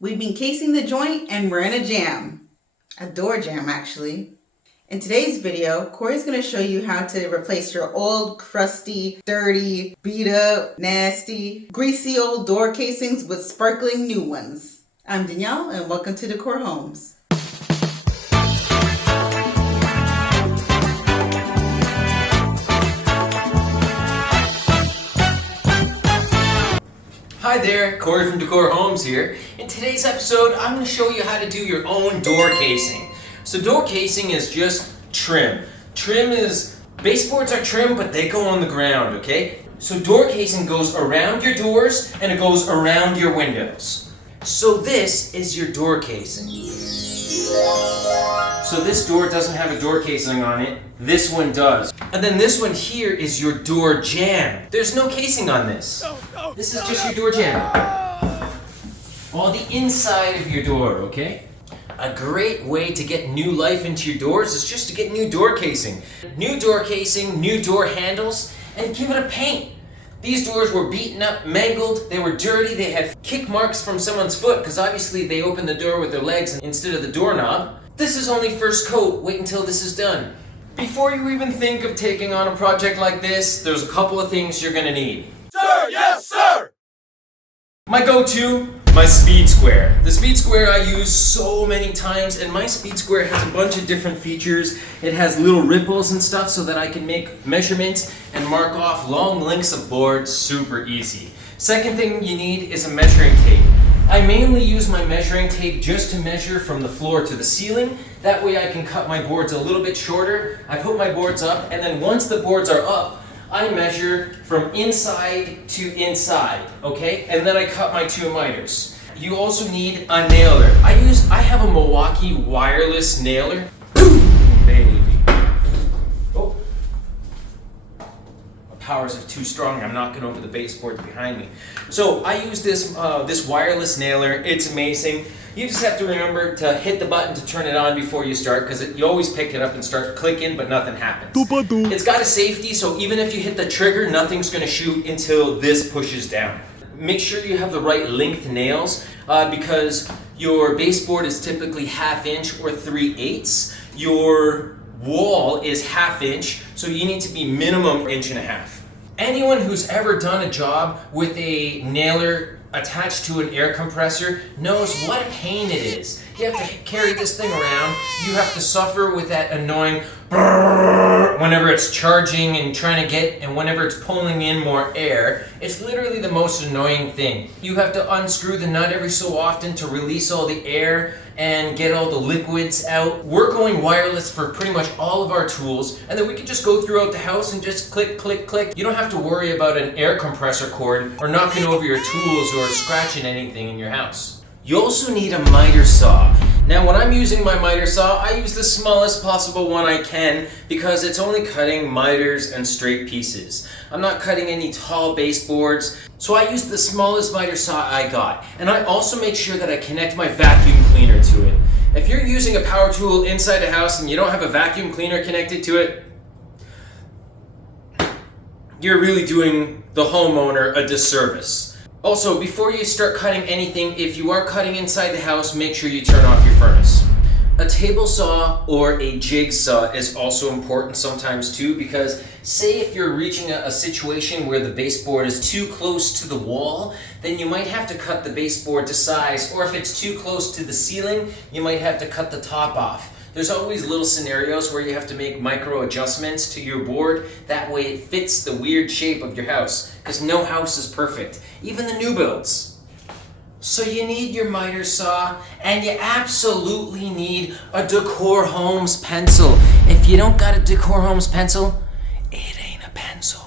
We've been casing the joint and we're in a jam. A door jam, actually. In today's video, Corey's going to show you how to replace your old, crusty, dirty, beat up, nasty, greasy old door casings with sparkling new ones. I'm Danielle and welcome to De-cor Homes. Hi there, Corey from De-cor Homes here. In today's episode, I'm going to show you how to do your own door casing. So door casing is just trim. Baseboards are trim, but they go on the ground, okay? So door casing goes around your doors and it goes around your windows. So this is your door casing. So this door doesn't have a door casing on it. This one does. And then this one here is your door jamb. There's no casing on this. This is just your door jamb. All the inside of your door, okay? A great way to get new life into your doors is just to get new door casing. New door casing, new door handles, and give it a paint. These doors were beaten up, mangled, they were dirty, they had kick marks from someone's foot because obviously they opened the door with their legs instead of the doorknob. This is only first coat, wait until this is done. Before you even think of taking on a project like this, there's a couple of things you're gonna need. Sir, yes, sir! My go-to, my speed square. The speed square I use so many times, and my speed square has a bunch of different features. It has little ripples and stuff so that I can make measurements and mark off long lengths of board super easy. Second thing you need is a measuring tape. I mainly use my measuring tape just to measure from the floor to the ceiling. That way I can cut my boards a little bit shorter. I put my boards up, and then once the boards are up, I measure from inside to inside, okay? And then I cut my two miters. You also need a nailer. I have a Milwaukee wireless nailer. Boom, baby. Oh. My powers are too strong. I'm knocking over the baseboards behind me. So I use this wireless nailer. It's amazing. You just have to remember to hit the button to turn it on before you start, because you always pick it up and start clicking, but nothing happens. It's got a safety, so even if you hit the trigger, nothing's going to shoot until this pushes down. Make sure you have the right length nails, because your baseboard is typically 1/2 inch or 3/8. Your wall is 1/2 inch, so you need to be minimum 1.5 inches. Anyone who's ever done a job with a nailer attached to an air compressor knows what a pain it is. You have to carry this thing around. You have to suffer with that annoying brrr whenever it's charging and trying to get, and whenever it's pulling in more air. It's literally the most annoying thing. You have to unscrew the nut every so often to release all the air and get all the liquids out. We're going wireless for pretty much all of our tools, and then we can just go throughout the house and just click, click, click. You don't have to worry about an air compressor cord or knocking over your tools or scratching anything in your house. You also need a miter saw. Now when I'm using my miter saw, I use the smallest possible one I can because it's only cutting miters and straight pieces. I'm not cutting any tall baseboards, so I use the smallest miter saw I got. And I also make sure that I connect my vacuum cleaner to it. If you're using a power tool inside a house and you don't have a vacuum cleaner connected to it, you're really doing the homeowner a disservice. Also, before you start cutting anything, if you are cutting inside the house, make sure you turn off your furnace. A table saw or a jigsaw is also important sometimes too, because say if you're reaching a situation where the baseboard is too close to the wall, then you might have to cut the baseboard to size, or if it's too close to the ceiling, you might have to cut the top off. There's always little scenarios where you have to make micro adjustments to your board. That way it fits the weird shape of your house, because no house is perfect, even the new builds. So you need your miter saw, and you absolutely need a De-cor Homes pencil. If you don't got a De-cor Homes pencil, it ain't a pencil,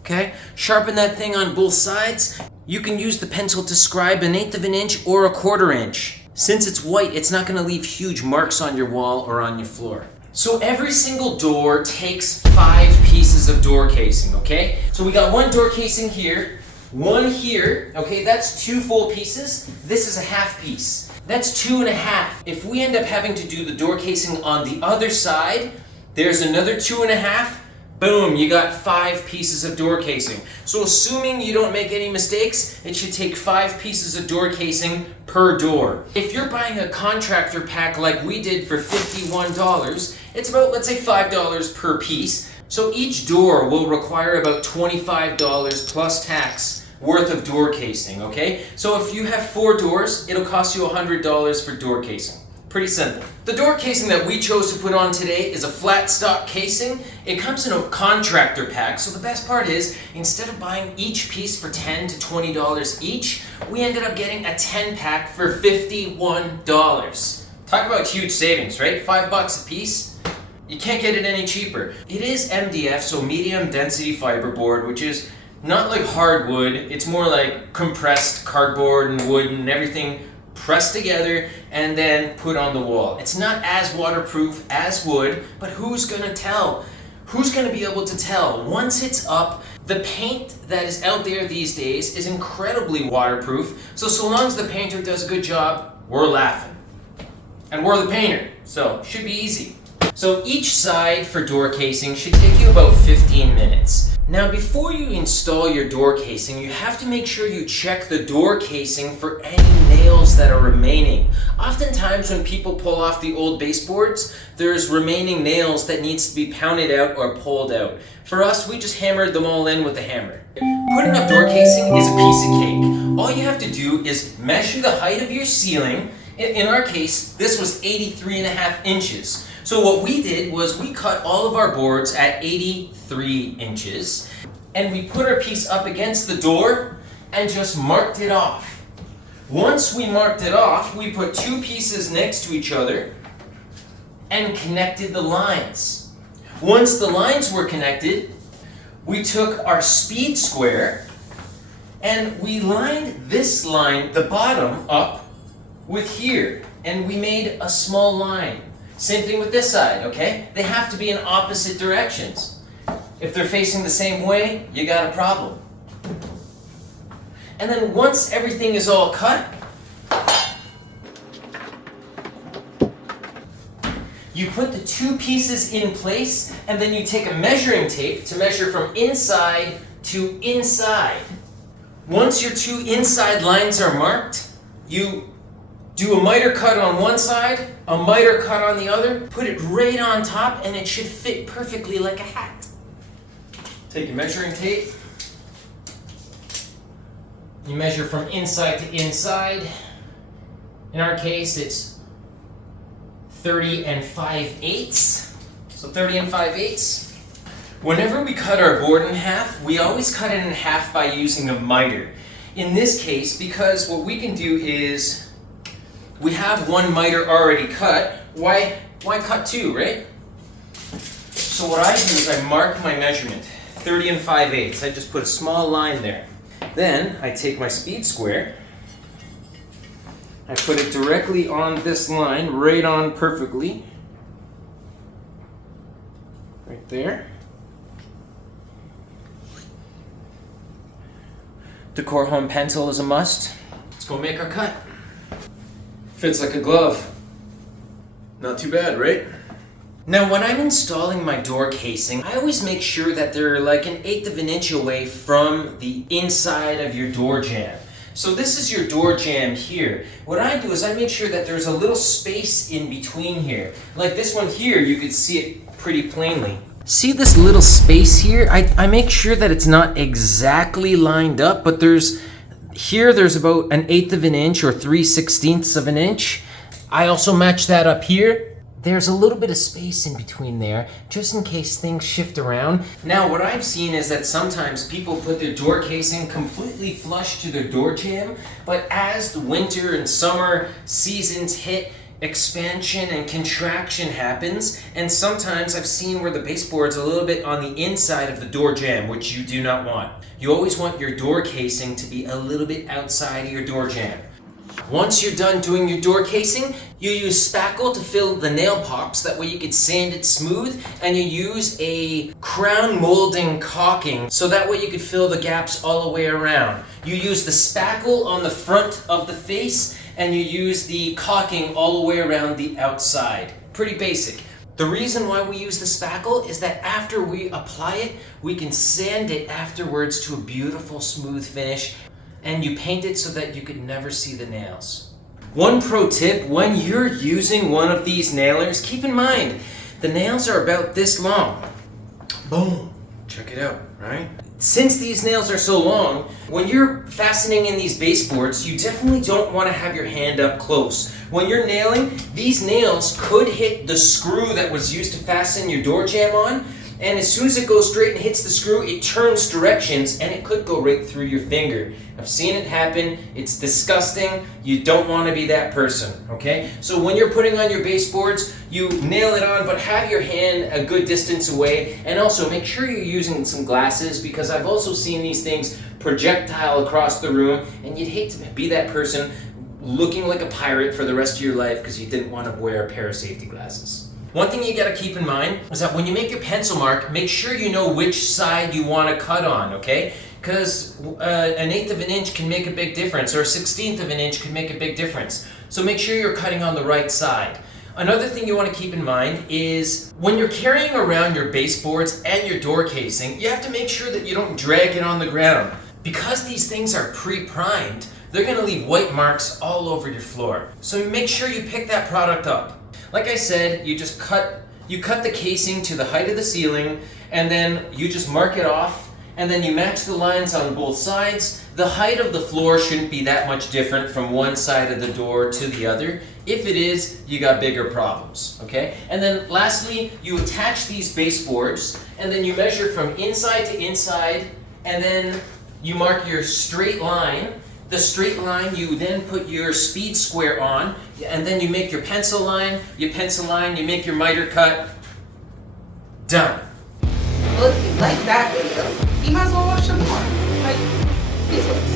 okay? Sharpen that thing on both sides. You can use the pencil to scribe 1/8 inch or 1/4 inch. Since it's white, it's not gonna leave huge marks on your wall or on your floor. So every single door takes 5 pieces of door casing, okay? So we got one door casing here, one here, okay, that's 2 full pieces. This is a 1/2 piece. That's 2.5. If we end up having to do the door casing on the other side, there's another 2.5 Boom, you got 5 pieces of door casing. So assuming you don't make any mistakes, it should take 5 pieces of door casing per door. If you're buying a contractor pack like we did for $51, it's about, let's say, $5 per piece. So each door will require about $25 plus tax worth of door casing, okay? So if you have 4 doors, it'll cost you $100 for door casing. Pretty simple. The door casing that we chose to put on today is a flat stock casing. It comes in a contractor pack, so the best part is, instead of buying each piece for $10 to $20 each, we ended up getting a 10 pack for $51. Talk about huge savings, right? $5 a piece. You can't get it any cheaper. It is MDF, so medium density fiberboard, which is not like hardwood. It's more like compressed cardboard and wood and everything pressed together and then put on the wall. It's not as waterproof as wood, but who's gonna tell? Who's gonna be able to tell? Once it's up, the paint that is out there these days is incredibly waterproof, so long as the painter does a good job, we're laughing. And we're the painter, so should be easy. So each side for door casing should take you about 15 minutes. Now before you install your door casing, you have to make sure you check the door casing for any nails that are remaining. Oftentimes when people pull off the old baseboards, there's remaining nails that needs to be pounded out or pulled out. For us, we just hammered them all in with a hammer. Putting up door casing is a piece of cake. All you have to do is measure the height of your ceiling. In our case, this was 83.5 inches. So what we did was we cut all of our boards at 83 inches and we put our piece up against the door and just marked it off. Once we marked it off, we put 2 pieces next to each other and connected the lines. Once the lines were connected, we took our speed square and we lined this line, the bottom, up with here, and we made a small line. Same thing with this side, okay? They have to be in opposite directions. If they're facing the same way, you got a problem. And then once everything is all cut, you put the 2 pieces in place, and then you take a measuring tape to measure from inside to inside. Once your 2 inside lines are marked, you do a miter cut on one side, a miter cut on the other, put it right on top, and it should fit perfectly like a hat. Take your measuring tape. You measure from inside to inside. In our case, it's 30 5/8. So 30 5/8. Whenever we cut our board in half, we always cut it in half by using a miter. In this case, because what we can do is, we have 1 miter already cut, why cut 2, right? So what I do is I mark my measurement, 30 5/8. I just put a small line there. Then I take my speed square, I put it directly on this line, right on perfectly. Right there. De-cor Home pencil is a must. Let's go make our cut. Fits like a glove. Not too bad, right? Now when I'm installing my door casing, I always make sure that they're like 1/8 of an inch away from the inside of your door jamb. So this is your door jamb here. What I do is I make sure that there's a little space in between here. Like this one here, you could see it pretty plainly. See this little space here? I make sure that it's not exactly lined up, but there's about 1/8 of an inch or 3/16 of an inch. I also match that up here. There's a little bit of space in between there, just in case things shift around. Now, what I've seen is that sometimes people put their door casing completely flush to their door jamb, but as the winter and summer seasons hit, expansion and contraction happens, and sometimes I've seen where the baseboard's a little bit on the inside of the door jamb, which you do not want. You always want your door casing to be a little bit outside of your door jamb. Once you're done doing your door casing, you use spackle to fill the nail pops, that way you can sand it smooth, and you use a crown molding caulking, so that way you could fill the gaps all the way around. You use the spackle on the front of the face, and you use the caulking all the way around the outside. Pretty basic. The reason why we use the spackle is that after we apply it, we can sand it afterwards to a beautiful smooth finish, and you paint it so that you could never see the nails. One pro tip, when you're using one of these nailers, keep in mind, the nails are about this long. Boom, check it out, right? Since these nails are so long, when you're fastening in these baseboards, you definitely don't want to have your hand up close. When you're nailing, these nails could hit the screw that was used to fasten your door jamb on, and as soon as it goes straight and hits the screw, it turns directions and it could go right through your finger. I've seen it happen. It's disgusting. You don't want to be that person, okay? So when you're putting on your baseboards, you nail it on, but have your hand a good distance away, and also make sure you're using some glasses, because I've also seen these things projectile across the room, and you'd hate to be that person looking like a pirate for the rest of your life because you didn't want to wear a pair of safety glasses. One thing you got to keep in mind is that when you make your pencil mark, make sure you know which side you want to cut on, okay? Because an eighth of an inch can make a big difference, or a 16th of an inch can make a big difference. So make sure you're cutting on the right side. Another thing you want to keep in mind is when you're carrying around your baseboards and your door casing, you have to make sure that you don't drag it on the ground. Because these things are pre-primed, they're going to leave white marks all over your floor. So make sure you pick that product up. Like I said, you cut the casing to the height of the ceiling, and then you just mark it off, and then you match the lines on both sides. The height of the floor shouldn't be that much different from one side of the door to the other. If it is, you got bigger problems, okay? And then lastly, you attach these baseboards, and then you measure from inside to inside, and then you mark your straight line. The straight line, you then put your speed square on, and then you make your pencil line, you make your miter cut. Done. Well, if you like that video, you might as well watch some more. Like these ones.